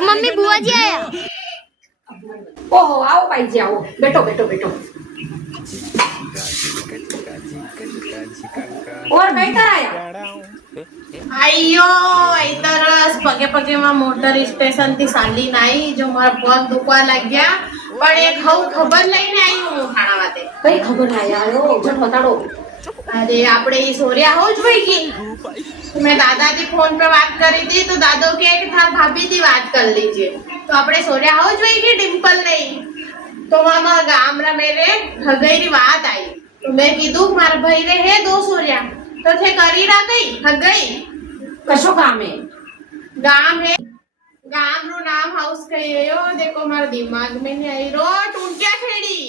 Mummy बुआ जी आया। ओहो आओ भाई जी आओ, बैठो बैठो बैठो। और बैठा आया आयो तरस पगे पगे में मोटर स्टेशन थी साली नाई जो मारा पग दुखवा लग गया पर एक हव खबर लઈને आई हूं खाना वाते कई खबर ना यार झट बताड़ो। अरे आपड़े ई सोरिया हो જ હોય की मैं दादा जी फोन पे बात करी थी तो दादो के कि था भाभी थी बात कर लीजिए तो आपड़े सोरिया हो જ હોય की डिंपल नहीं तो मामा गाम रा मेरे हगई बात आई तो मैं कीधु मार भाई रे है दो सोरिया तो थे करी रा कई हगई कशो काम है गाम है गाम रो नाम हाउस कही है यो देखो मारे दिमाग में नहीं आई रो टूटिया खेड़ी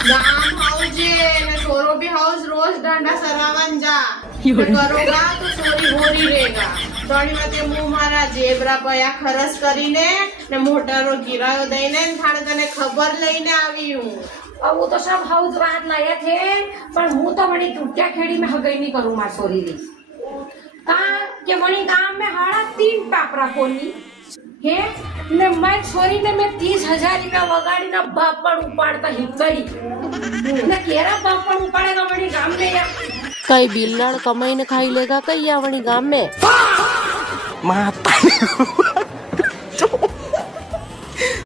गाम हाउस जे ने सोरो भी हाउस रोज डांडा सरावन जा करोगा तो सोरी होरी रहेगा दोनी मते मु मारा जेबरा पया खरस કરીને ને મોટરો કિરાયો દઈને થાણ કને ખબર લઈને આવી હું अब वो तो सब हाउस रात लाया थे पर हूँ तो बड़ी टूटिया खेड़ी में हगई नहीं करूँ मार सोरी री के वही गांव में हाड़ा 3 पापरा कोनी के ने मैं छोरी ने मैं 30,000 रुपया वगाड़ी ना बापड़ उपाड़ता हिकड़ी ने केरा बापड़ उपाड़ेगा वही गांव में या कई बिल्लाड़ कमाई ने खाई लेगा कई या वही गांव में माता